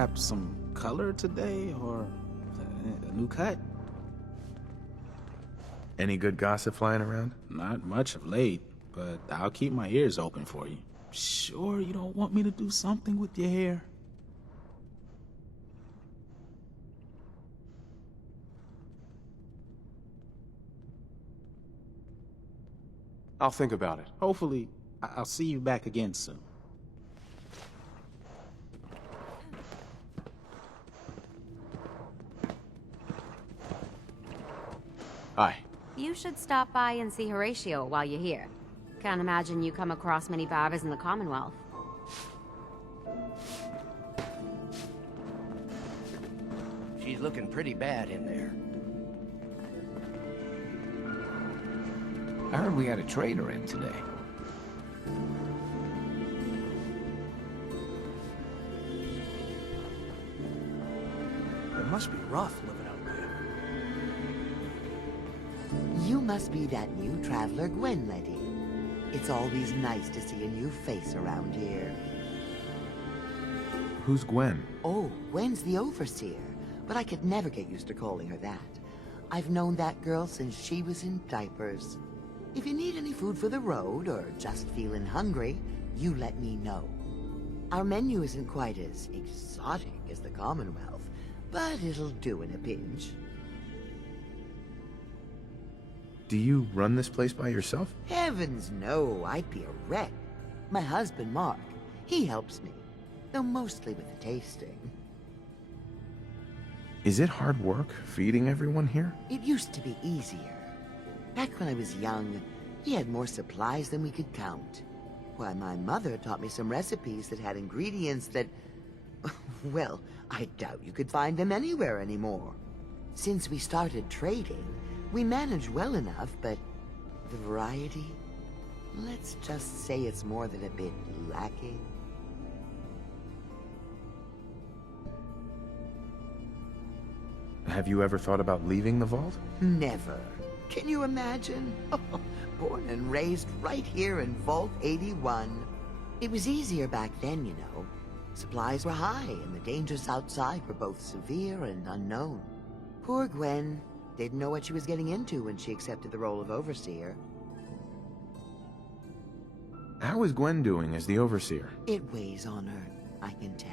perhaps some color today, or a new cut? Any good gossip flying around? Not much of late, but I'll keep my ears open for you. Sure you don't want me to do something with your hair? I'll think about it. Hopefully, I'll see you back again soon. Hi. You should stop by and see Horatio while you're here. Can't imagine you come across many barbers in the Commonwealth. She's looking pretty bad in there. I heard we had a trader in today. It must be rough living out there. You must be that new traveler, Gwen, lady. It's always nice to see a new face around here. Who's Gwen? Oh, Gwen's the overseer, but I could never get used to calling her that. I've known that girl since she was in diapers. If you need any food for the road, or just feeling hungry, you let me know. Our menu isn't quite as exotic as the Commonwealth, but it'll do in a pinch. Do you run this place by yourself? Heavens no, I'd be a wreck. My husband, Mark, he helps me, though mostly with the tasting. Is it hard work feeding everyone here? It used to be easier. Back when I was young, we had more supplies than we could count. Why, my mother taught me some recipes that had ingredients that... well, I doubt you could find them anywhere anymore. Since we started trading, we managed well enough, but the variety... let's just say it's more than a bit lacking. Have you ever thought about leaving the vault? Never. Can you imagine? Born and raised right here in Vault 81. It was easier back then, you know. Supplies were high, and the dangers outside were both severe and unknown. Poor Gwen didn't know what she was getting into when she accepted the role of overseer. How is Gwen doing as the overseer? It weighs on her, I can tell.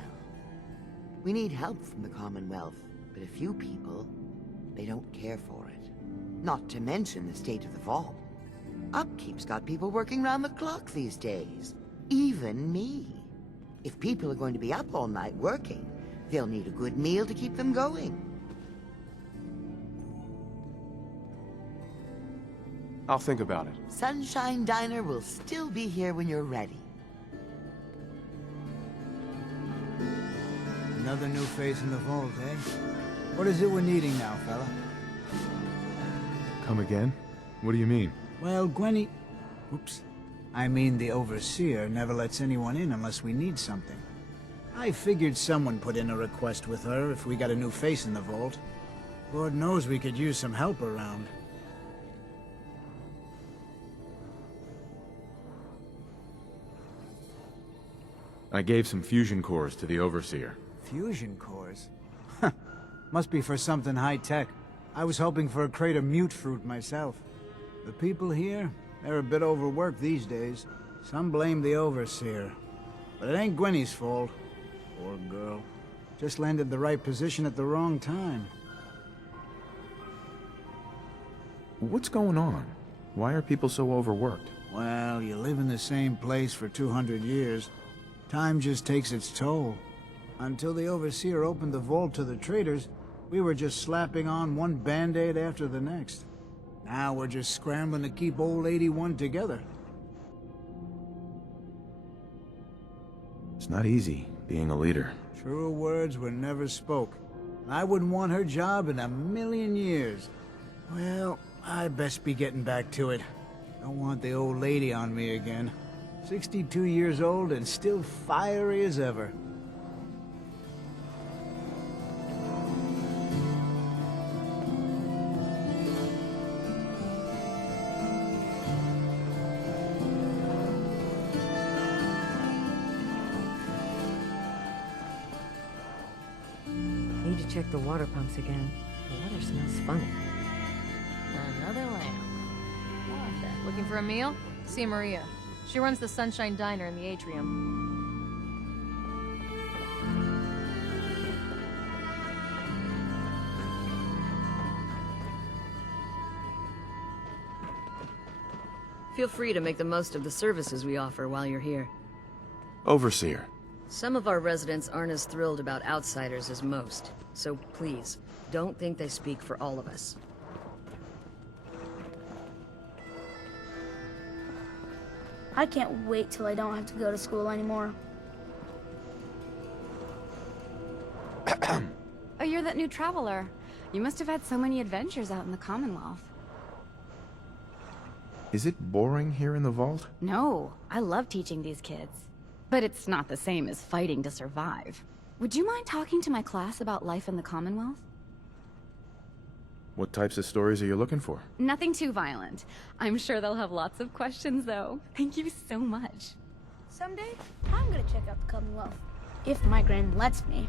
We need help from the Commonwealth, but a few people, they don't care for it. Not to mention the state of the vault. Upkeep's got people working round the clock these days. Even me. If people are going to be up all night working, they'll need a good meal to keep them going. I'll think about it. Sunshine Diner will still be here when you're ready. Another new face in the vault, eh? What is it we're needing now, fella? Come again? What do you mean? Well, Gwenny... Oops. I mean, the overseer never lets anyone in unless we need something. I figured someone put in a request with her if we got a new face in the vault. Lord knows we could use some help around. I gave some fusion cores to the overseer. Fusion cores? Huh. Must be for something high-tech. I was hoping for a crate of mute fruit myself. The people here, they're a bit overworked these days. Some blame the overseer. But it ain't Gwenny's fault. Poor girl. Just landed the right position at the wrong time. What's going on? Why are people so overworked? Well, you live in the same place for 200 years. Time just takes its toll. Until the overseer opened the vault to the traders, we were just slapping on one band-aid after the next. Now we're just scrambling to keep old 81 together. It's not easy being a leader. Truer words were never spoke. I wouldn't want her job in a million years. Well, I best be getting back to it. Don't want the old lady on me again. 62 years old and still fiery as ever. need to check the water pumps again. The water smells funny. Another lamp. What the? Looking for a meal? See Maria. She runs the Sunshine Diner in the atrium. Feel free to make the most of the services we offer while you're here. Overseer. Some of our residents aren't as thrilled about outsiders as most, so please, don't think they speak for all of us. I can't wait till I don't have to go to school anymore. Oh, you're that new traveler. You must have had so many adventures out in the Commonwealth. Is it boring here in the vault? No, I love teaching these kids. But it's not the same as fighting to survive. Would you mind talking to my class about life in the Commonwealth? What types of stories are you looking for? Nothing too violent. I'm sure they'll have lots of questions, though. Thank you so much. Someday, I'm gonna check out the Commonwealth. If my grand lets me.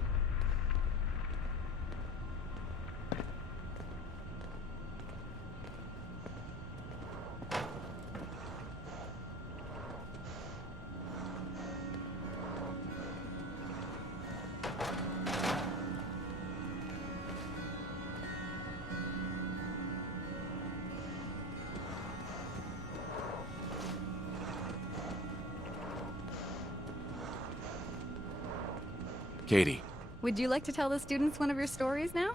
Katie. Would you like to tell the students one of your stories now?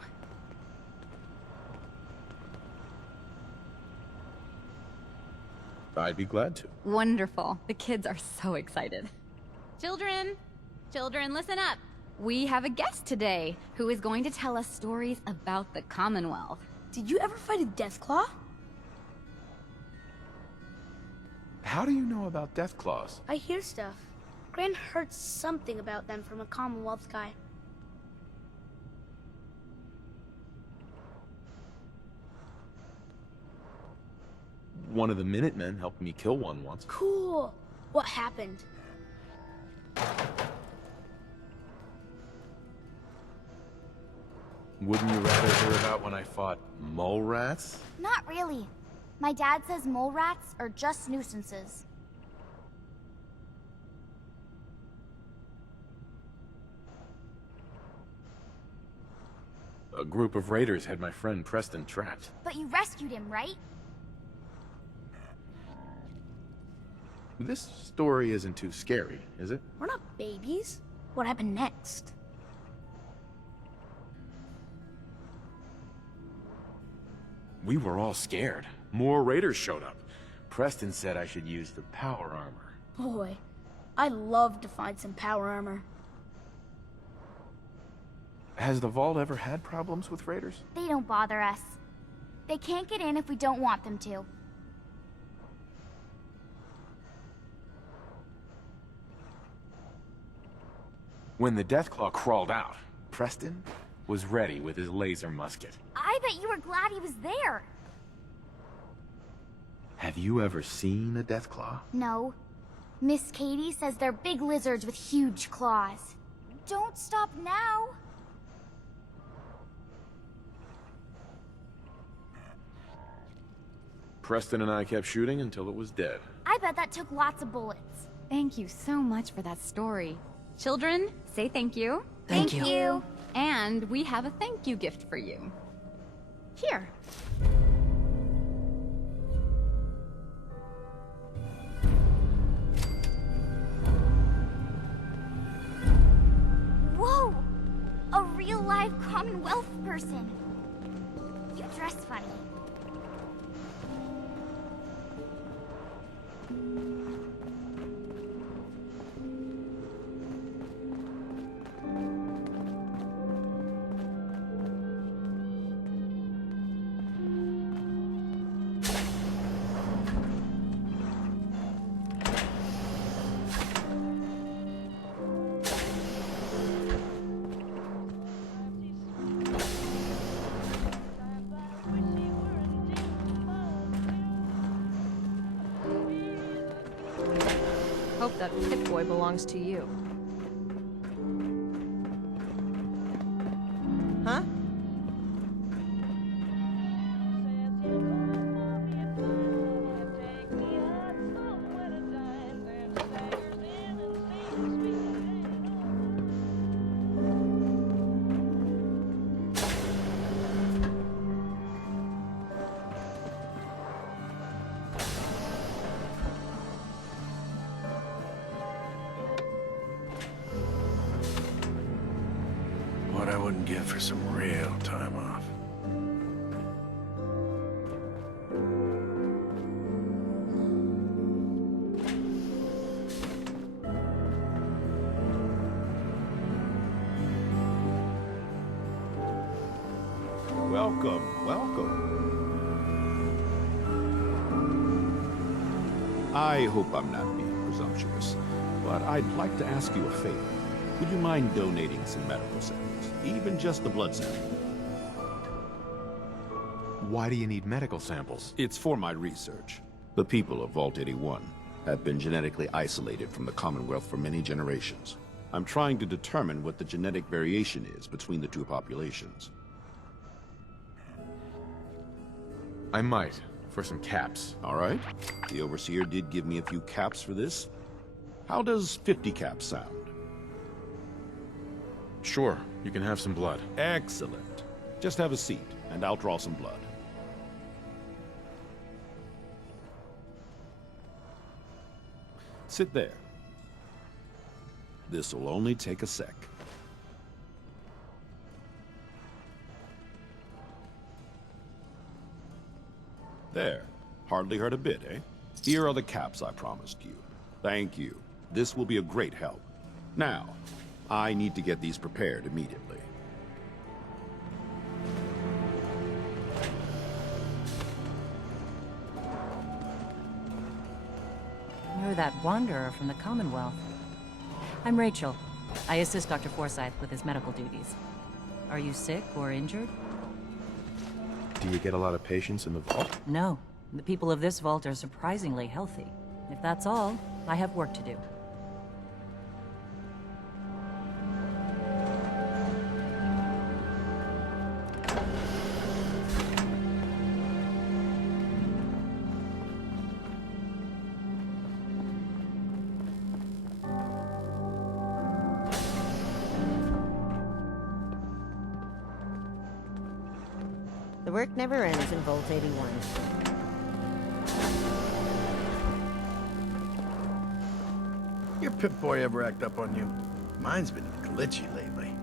I'd be glad to. Wonderful. The kids are so excited. Children! Children, listen up! We have a guest today who is going to tell us stories about the Commonwealth. Did you ever fight a Deathclaw? How do you know about Deathclaws? I hear stuff. Gran heard something about them from a Commonwealth guy. One of the Minutemen helped me kill one once. Cool. What happened? Wouldn't you rather hear about when I fought mole rats? Not really. My dad says mole rats are just nuisances. A group of raiders had my friend Preston trapped. But you rescued him, right? This story isn't too scary, is it? We're not babies. What happened next? We were all scared. More raiders showed up. Preston said I should use the power armor. Boy, I'd love to find some power armor. Has the vault ever had problems with raiders? They don't bother us. They can't get in if we don't want them to. When the Deathclaw crawled out, Preston was ready with his laser musket. I bet you were glad he was there. Have you ever seen a Deathclaw? No. Miss Katie says they're big lizards with huge claws. Don't stop now. Preston and I kept shooting until it was dead. I bet that took lots of bullets. Thank you so much for that story. Children, say thank you. Thank you. And we have a thank you gift for you. Here. Whoa! A real live Commonwealth person. You dress funny. Hope that pit boy belongs to you. Hi, what I wouldn't give for some real time off. Welcome, welcome. I hope I'm not being presumptuous, but I'd like to ask you a favor. Would you mind donating some medical samples? Even just the blood sample. Why do you need medical samples? It's for my research. The people of Vault 81 have been genetically isolated from the Commonwealth for many generations. I'm trying to determine what the genetic variation is between the two populations. I might, for some caps. All right. The Overseer did give me a few caps for this. How does 50 caps sound? Sure, you can have some blood. Excellent. Just have a seat, and I'll draw some blood. Sit there. This'll only take a sec. There. Hardly hurt a bit, eh? Here are the caps I promised you. Thank you. This will be a great help. Now, I need to get these prepared immediately. You're that wanderer from the Commonwealth. I'm Rachel. I assist Dr. Forsyth with his medical duties. Are you sick or injured? Do you get a lot of patients in the vault? No. The people of this vault are surprisingly healthy. If that's all, I have work to do. The work never ends in Vault 81. Your Pip-Boy ever act up on you? Mine's been glitchy lately.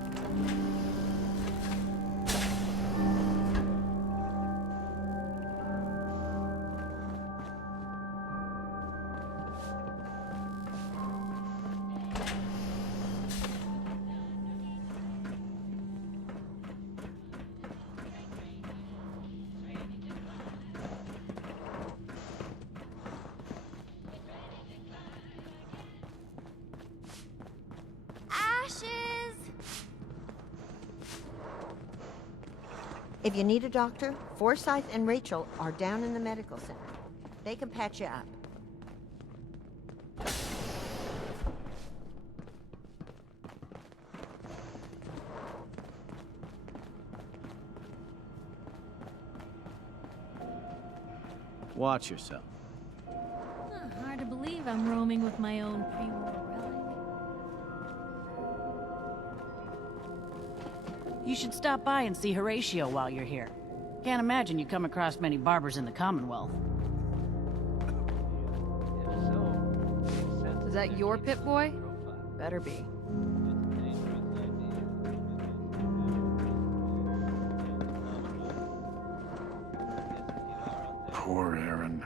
If you need a doctor, Forsyth and Rachel are down in the medical center. They can patch you up. Watch yourself. Hard to believe I'm roaming with my own pre-war relic. You should stop by and see Horatio while you're here. Can't imagine you come across many barbers in the Commonwealth. Is that your Pip-Boy? Better be. Poor Erin.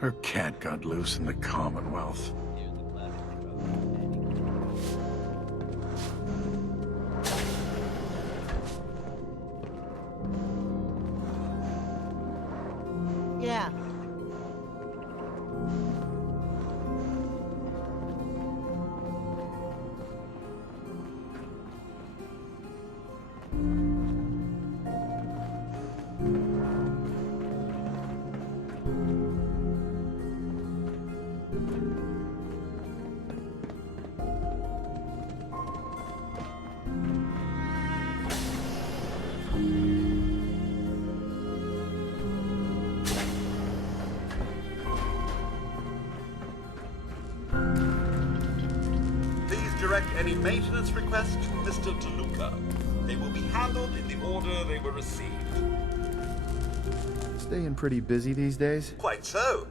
Her cat got loose in the Commonwealth. Yeah. Direct any maintenance requests to Mr. DeLuca. They will be handled in the order they were received. Staying pretty busy these days? Quite so.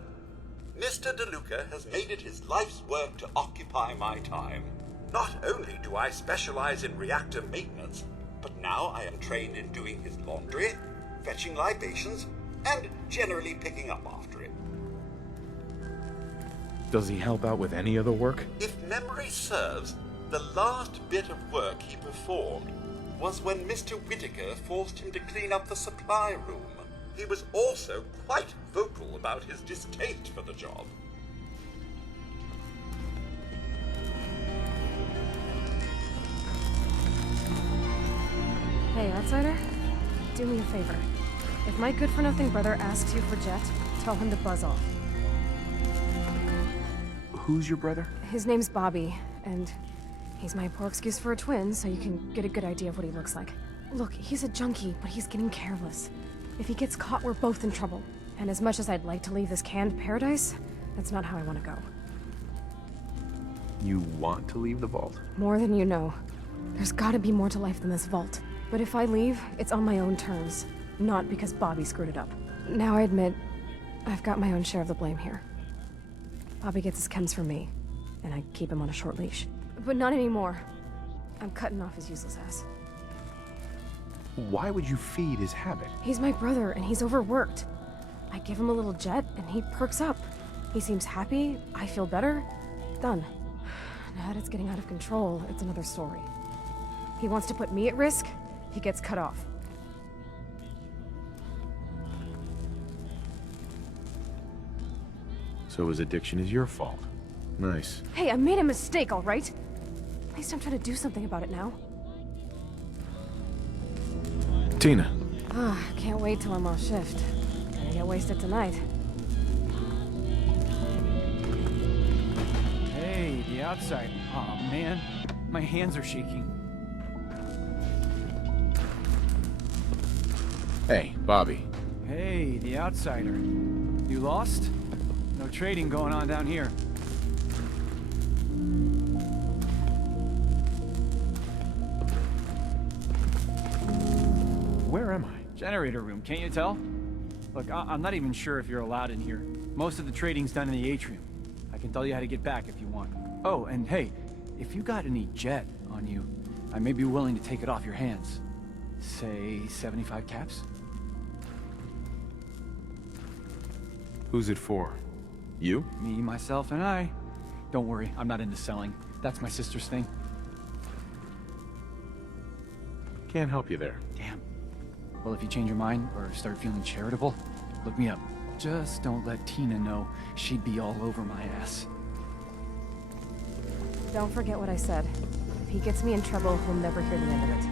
Mr. DeLuca has made it his life's work to occupy my time. Not only do I specialize in reactor maintenance, but now I am trained in doing his laundry, fetching libations, and generally picking up after him. Does he help out with any of the work? If memory serves, the last bit of work he performed was when Mr. Whittaker forced him to clean up the supply room. He was also quite vocal about his distaste for the job. Hey, outsider. Do me a favor. If my good-for-nothing brother asks you for Jet, tell him to buzz off. Who's your brother? His name's Bobby, and he's my poor excuse for a twin, so you can get a good idea of what he looks like. Look, he's a junkie, but he's getting careless. If he gets caught, we're both in trouble. And as much as I'd like to leave this canned paradise, that's not how I want to go. You want to leave the vault? More than you know. There's gotta be more to life than this vault. But if I leave, it's on my own terms. Not because Bobby screwed it up. Now I admit, I've got my own share of the blame here. Bobby gets his chems from me, and I keep him on a short leash. But not anymore. I'm cutting off his useless ass. Why would you feed his habit? He's my brother, and he's overworked. I give him a little Jet, and he perks up. He seems happy, I feel better. Done. Now that it's getting out of control, it's another story. He wants to put me at risk, he gets cut off. So his addiction is your fault. Nice. Hey, I made a mistake, all right? At least I'm trying to do something about it now. Tina. Can't wait till I'm off shift. Gonna get wasted tonight. Hey, the outside. Aw, man. My hands are shaking. Hey, Bobby. Hey, the outsider. You lost? No trading going on down here. Where am I? Generator room, can't you tell? Look, I'm not even sure if you're allowed in here. Most of the trading's done in the atrium. I can tell you how to get back if you want. Oh, and hey, if you got any Jet on you, I may be willing to take it off your hands. Say 75 caps? Who's it for? You? Me, myself, and I. Don't worry, I'm not into selling. That's my sister's thing. Can't help you there. Damn. Well, if you change your mind or start feeling charitable, look me up. Just don't let Tina know. She'd be all over my ass. Don't forget what I said. If he gets me in trouble, we'll never hear the end of it.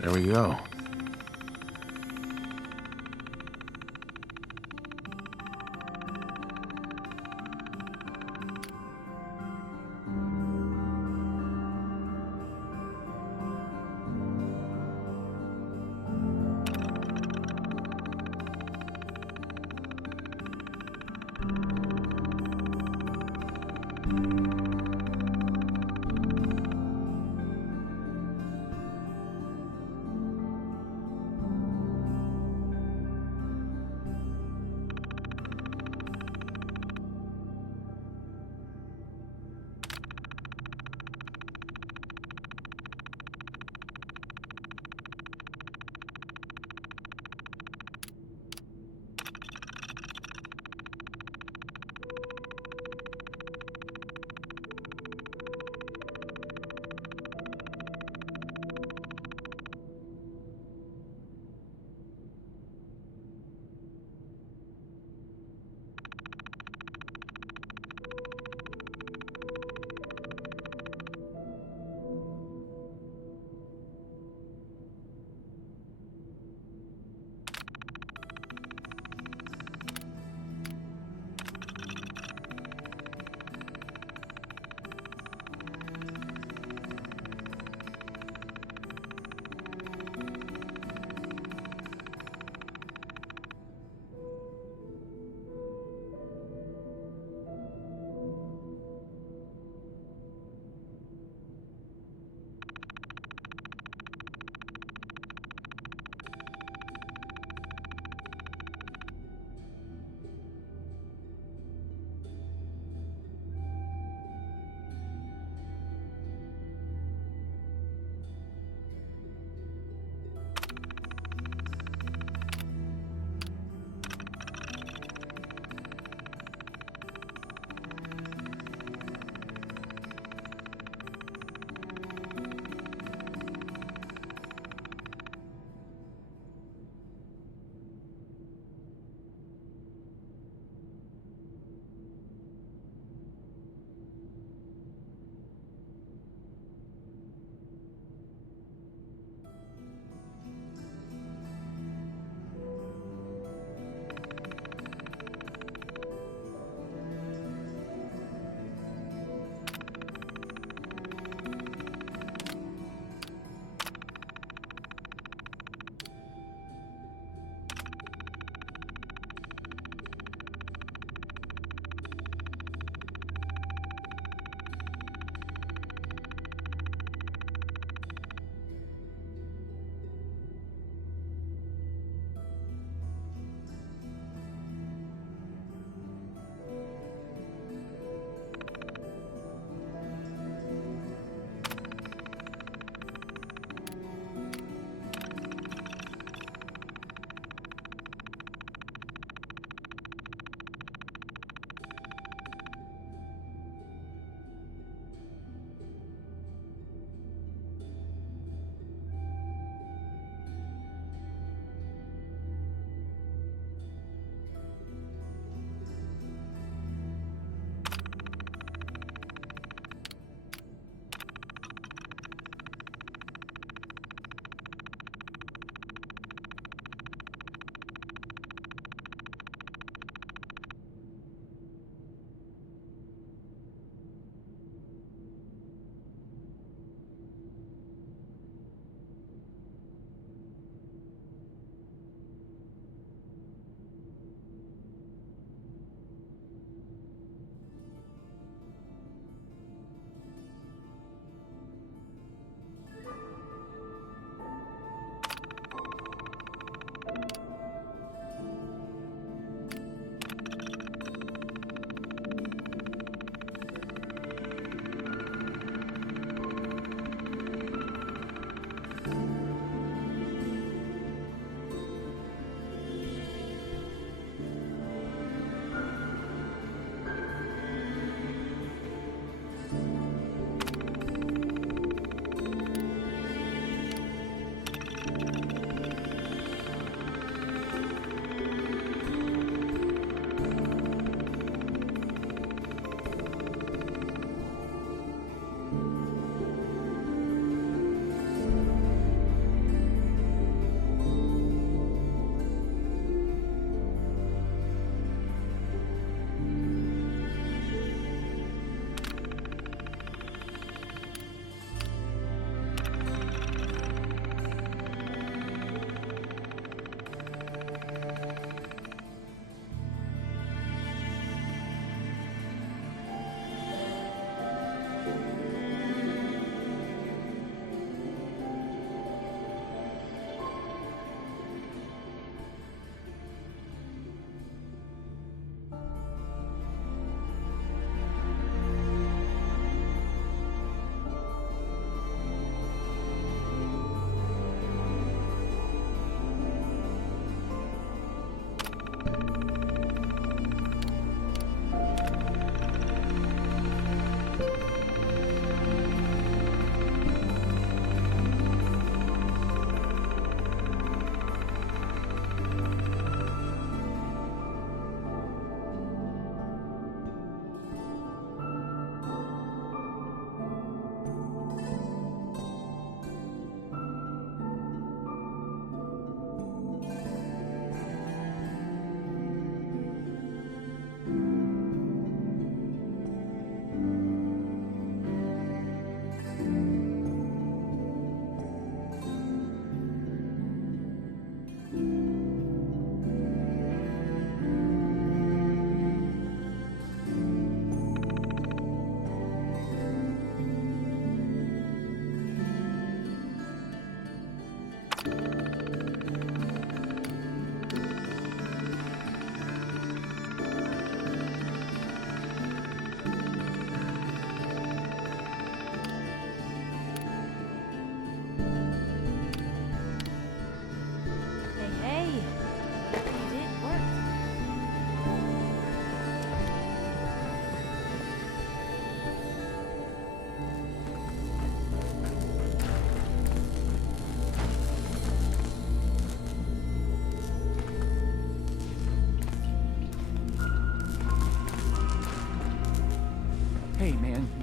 There we go.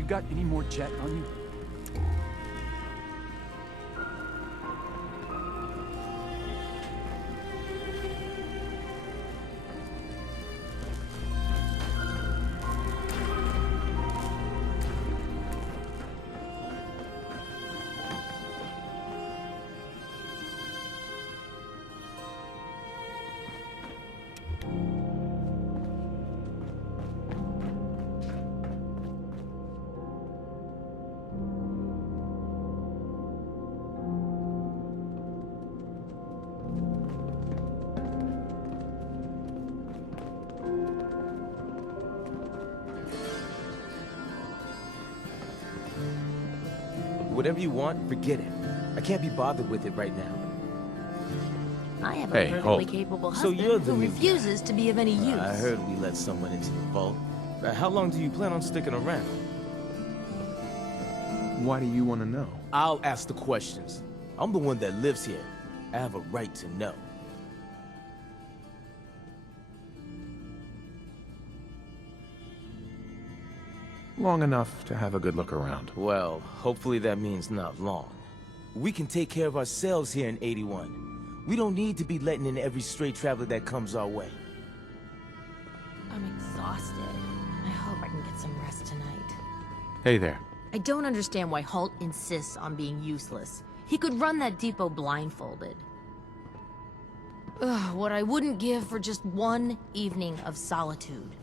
got any more jet on you? Whatever you want, forget it. I can't be bothered with it right now. I have Hey, a perfectly hold. capable So husband you're the who new refuses to be of any use. I heard we let someone into the vault. How long do you plan on sticking around? Why do you want to know? I'll ask the questions. I'm the one that lives here. I have a right to know. Long enough to have a good look around. Well, hopefully that means not long. We can take care of ourselves here in 81. We don't need to be letting in every stray traveler that comes our way. I'm exhausted. I hope I can get some rest tonight. Hey there. I don't understand why Holt insists on being useless. He could run that depot blindfolded. Ugh, what I wouldn't give for just one evening of solitude.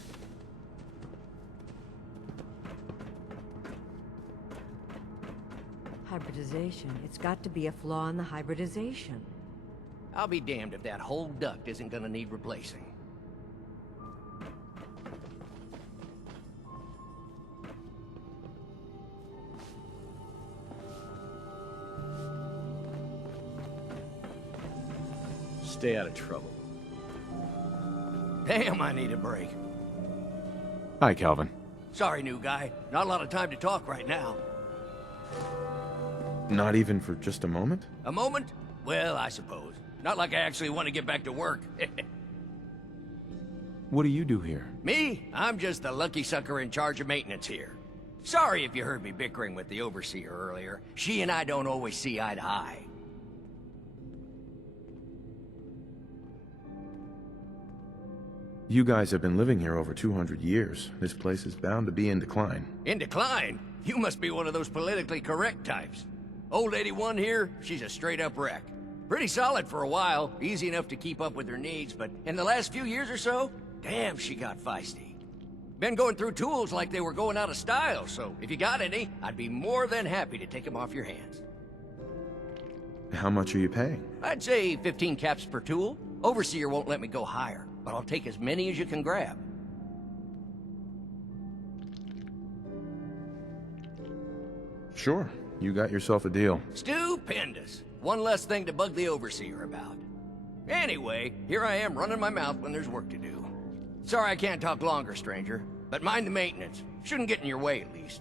Hybridization. It's got to be a flaw in the hybridization. I'll be damned if that whole duct isn't gonna need replacing. Stay out of trouble. Damn, I need a break. Hi, Calvin. Sorry, new guy. Not a lot of time to talk right now. Not even for just a moment? A moment? Well, I suppose. Not like I actually want to get back to work. What do you do here? Me? I'm just the lucky sucker in charge of maintenance here. Sorry if you heard me bickering with the overseer earlier. She and I don't always see eye to eye. You guys have been living here over 200 years. This place is bound to be in decline. In decline? You must be one of those politically correct types. Old 81 here, she's a straight-up wreck. Pretty solid for a while, easy enough to keep up with her needs, but in the last few years or so, damn, she got feisty. Been going through tools like they were going out of style, so if you got any, I'd be more than happy to take them off your hands. How much are you paying? I'd say 15 caps per tool. Overseer won't let me go higher, but I'll take as many as you can grab. Sure. You got yourself a deal. Stupendous. One less thing to bug the Overseer about. Anyway, here I am running my mouth when there's work to do. Sorry I can't talk longer, stranger, but mind the maintenance. Shouldn't get in your way, at least.